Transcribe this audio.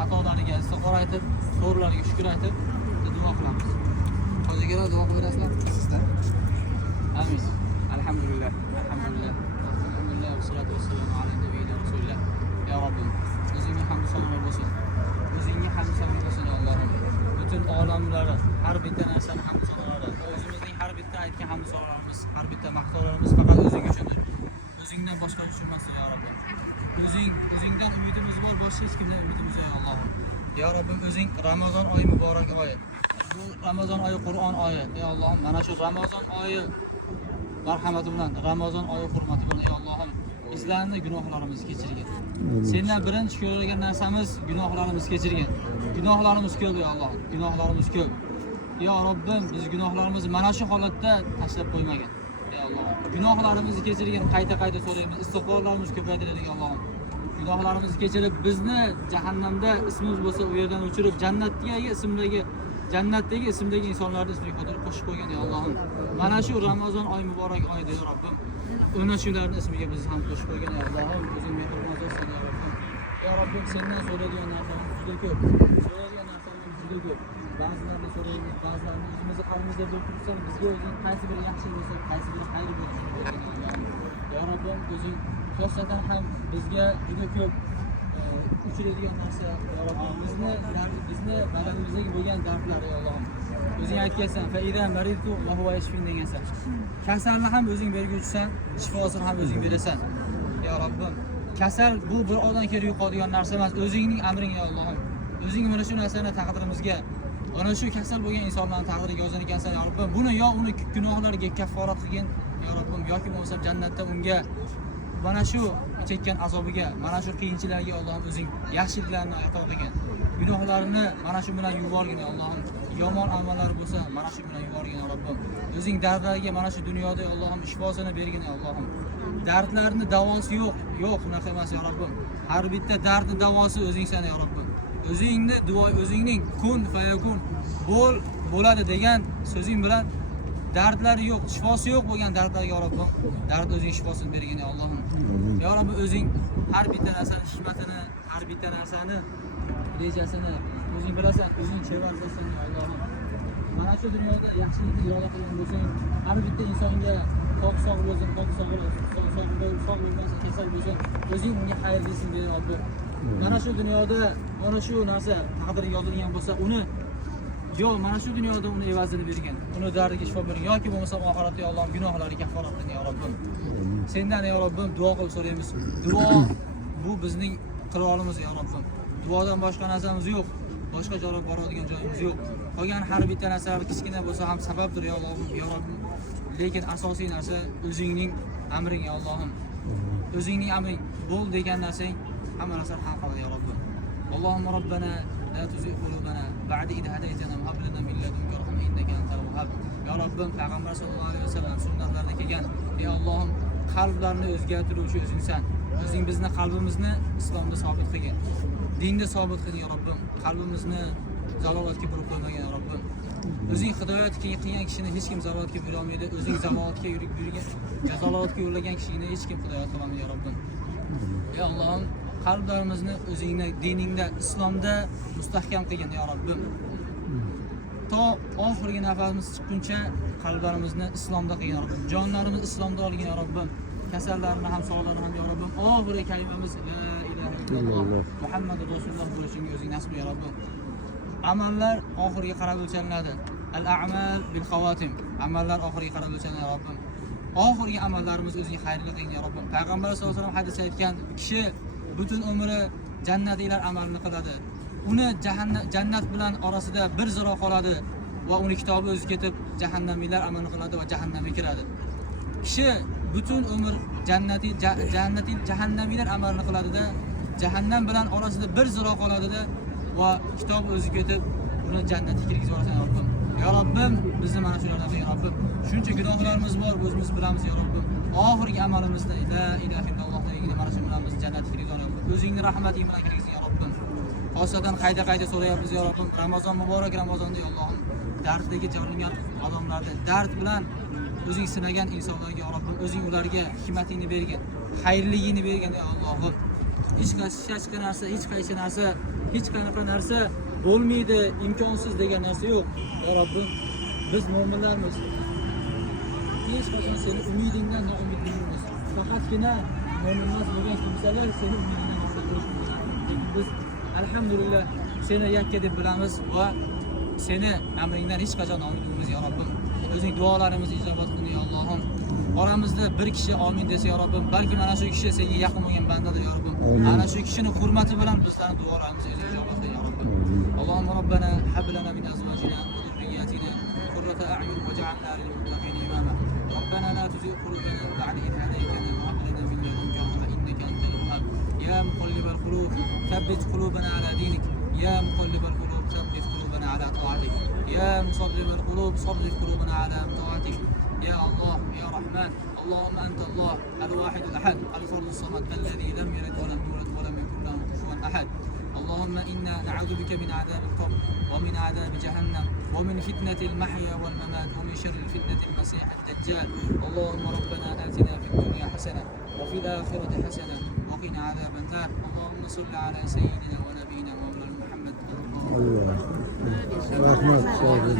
xatolariga istig'for aytib, so'rlariga shukr aytib duo qilamiz. Hojiga duo qilasizlar sizlar. Amin. Alhamdulillah. Alhamdulillah. Alhamdulillah va salatu vassalamu ala nabiyyina rasulillah. Ya Rabbim, o'zingga hamd sanolar bo'lsin. O'zingga hamd sanolar bo'lsin Allohim. Bütün olamlari, har bitta narsani hamd sanolari, o'zimizning har bitta aytgan hamd sanolarimiz, har bitta maqtovlarimiz faqat o'zing uchundir. O'zingdan boshqa uchun emas ya Rabbim. O'zingdan umidimiz bor, boshqa hech kimdan umidimiz yo'q Allohim. Ya Rabbim, o'zing Ramazon oyi muborak oyi. Bu Ramazon oyi Qur'on oyi. Ey Allohim, mana shu Ramazon oyi marhamati bilan, Ramazon oyi hurmati bilan ey Allohim, bizlarni gunohlarimizni kechirgin. Sendan birinchi ko'rgan narsamiz gunohlarimiz kechirgin. Gunohlarimiz ko'p ey Alloh, gunohlarimiz ko'p. Ya Robbim, biz gunohlarimizni mana shu holatda tashlab qo'ymagin. Ey Alloh, gunohlarimizni kechirgin, qayta so'raymiz, istig'forlarimizni ko'paytiring ey Alloh. Gunohlarimizni kechirib, bizni jahannamda ismimiz bo'lsa, u yerdan o'chirib, jannatdagi ismdagi insonlarning ismiga qo'shib qo'ygan ey Allohim. Mana shu Ramazon oyi muborak oyida ey Robbim, ana shularning ismiga bizni ham qo'shib qo'ygan ey Allohim. O'zing mehribon bo'lsan ey Robbim. Ya Robbim, sendan so'raydigan narsalarimiz juda ko'p. Ba'zilarini so'raymiz, ba'zilarini o'zimizni qalbimizda bo'lib tursa, bizga o'zing qaysi biri yaxshi bo'lsa, qaysi biri xayr bo'lsa, ya Robbim, o'zing xosatan ham bizga juda ko'p uchraydigan narsa, ya Robbim, bizni badanimizdagi bo'lgan dardlar ey Allohim. O'zing aytgansan, fa idza maridtu va huwa yashfin degansan. Kasalni ham o'zing berguvchisan, shifosini ham o'zing berasan. Ya Robbim, kasal bu bir odamdan kelib yo'qadigan narsa emas, o'zingning amring ey Allohim. O'zing mana shu narsani taqdirimizga, ana shu kasal bo'lgan insonlarning taqdiriga yozgan ekansan ya Robbim. Buni yo uni gunohlariga kafforat qilgin ya Robbim, yoki bo'lmasa jannatda unga mana shu chekkan azobiga, mana shu qiyinchiliklarga Allohim o'zing yaxshiliklarni ato qilgin. Gunohlarini mana shu bilan yuborgin ya Allohim. Yomon amallari bo'lsa, mana shu bilan yuborgin ya Robbim. O'zing dardlarga mana shu dunyoda ya Allohim shifosini bergin ya Allohim. Dardlarning davosi yo'q, unaqa emas ya Robbim. Har bitta dardning davosi o'zingsan ya Robbim. O'zingni duo, o'zingning kun fayakun bo'ladi degan so'zing bilan dardlari yo'q, shifosi yo'q bo'lgan dardlarga ya Robbim, dard o'zing shifosini bergin ya Allohim. Ya Robbim, o'zing har bitta narsani hikmatini, har bitta narsani rejasini o'zing bilasan, o'zing chevarsan ya Allohim. Mana shu dunyoda yaxshilikni iroda qilgan bo'lsang, har bitta insonga sog' bo'lsin, sog' bo'lmasa, kasal bo'lsa, o'zing unga xayrlisini ber Robbim. Mana shu dunyoda mana shu narsa taqdiriga yozilgan bo'lsa, mana shu dunyoda uni evazini bergin. Uni dardiga shifo bering yoki bo'lmasa oxiratda Allohim gunohlariga kafforat qilgin ya Robbim. Sendan ya Robbim duo qilib so'raymiz. Duo bu bizning qilolimiz ya Robbim. Duodan boshqa narsamiz yo'q. Boshqa joyga boradigan joyimiz yo'q. Qolgan har bitta narsalar kichkina bo'lsa ham sababdir ya Allohim, ya Robbim. Lekin asosiy narsa o'zingning amring ya Allohim. O'zingning amring bo'l degan narsang hamma narsani hal qiladi ya Robbim. Allohumma robbana la tuzigh qulubana ba'da idh hadaytana wa hab lana min ladunka rahmatan innaka antal wahhab. Ya Robbim, payg'ambar sollallohu alayhi vasallam sunnatlarida kelgan, ey Allohim, qalblarni o'zgartiruvchi o'zingsan. O'zing bizni qalbimizni islomda sobit qilgin. Dinda sobit qilgin ya Robbim. Qalbimizni zalolatga burib qo'ymagin ya Robbim. O'zing hidoyat qilgan kishini hech kim zalolatga bura olmaydi. O'zing zalolatga zalolatga yo'llagan kishini hech kim hidoyat qila olmaydi ya Robbim. Ya Allohim, qalblarimizni o'zingni diningda, islomda mustahkam qilgin ya Robbim. To oxirgi nafasimiz chiqquncha qalblarimizni islomda qilgin ya Robbim. Jonlarimizni islomda olgin ya Robbim. Kasallarni ham, sog'larni ham ya Robbim. Oxirgi kalimamiz la ilaha illalloh Muhammadur Rasululloh bo'lishingga o'zing nasib ya Robbim. Amallar oxirgi qarab o'lchaniladi. Al-a'mal bil xawatim. Amallar oxirgi qarab o'lchaniladi ya Robbim. Oxirgi amallarimiz o'zing xayrli qilgin ya Robbim. Payg'ambar sollallohu alayhi vasallam hadisda aytgan, kishi butun umri jannatliklar amalini qiladi. Uni jannat bilan orasida bir ziro qoladi va uni kitobi o'zi ketib jahannamiylar amalini qiladi va jahannamga kiradi. Kishi butun umr jahannamiylar amalini qiladi-da, jahannam bilan orasida bir ziro qoladi-da va kitob o'zi ketib uni jannatga kirgizib yuborsan ya Robbim. Ya Robbim, bizni mana shulardan qilgin Robbim. Shuncha gunohlarimiz bor, o'zimiz bilamiz ya Robbim. Oxirgi amalimizda la ilaha illalloh degan mana shu bilan bizni jannatga kirgizib yuborsan. O'zingning rahmating bilan kirgizgin ya Robbim. Xosatan qayta so'rayapmiz ya Robbim. Ramazon muborak Ramazonda ya Allohim. Dardiga chalingan odamlarga, dard bilan o'zing sinagan insonlarga ya Robbim, o'zing ularga hikmatingni bergin, xayrligingni bergin ya Allohim. Hech qaysi narsa hech qanaqa narsa bo'lmaydi, imkonsiz degan narsa yo'q. Ya Robbim, biz mo'minlarmiz. Hech qachon seni umidingdan noumid bo'lmaymiz. Faqatgina mo'minmas bo'lgan kimsalar seni umidingdan noumid bo'lmaydi. Biz alhamdulillah seni yakka deb bilamiz va seni amringdan hech qachon noumid bo'lmaymiz ya Robbim. O'zing duolarimizni ijobat qil ya Allohim. Oramizda bir kishi amin desa ya Robbim, balki mana shu kishi senga yaqin bo'lgan bandadir ya Robbim. Ana shu kishining hurmati bilan bizlarning duolarimizni o'zing ijobat qil ya Robbim. Allohumma robbana hab lana min azwajina va dhurriyyatina qurrata a'yun waj'alna lil muttaqina imama. Robbana la tuzigh qulubana ba'da idh hadaytana wa hab lana min ladunka rahmatan innaka antal wahhab. Ya muqallibal qulub, thabbit qulubana ala dinik. Ya muqallibal qulub, thabbit qulubana ala ta'atik. Ya musarrifal qulub, sarrif qulubana ala ta'atik. يا الله يا رحمن اللهم أنت الله الواحد الأحد الفرد الصمد الذي لم يلد ولم يولد ولم يكن له كفوا أحد. اللهم إنا نعوذ بك من عذاب القبر ومن عذاب جهنم ومن فتنة المحيا والممات ومن شر فتنة المسيح الدجال. اللهم ربنا آتنا في الدنيا حسنة وفي الآخرة حسنة وقنا عذاب النار. اللهم صل على سيدنا ونبينا مولانا محمد. الله رحمة الله.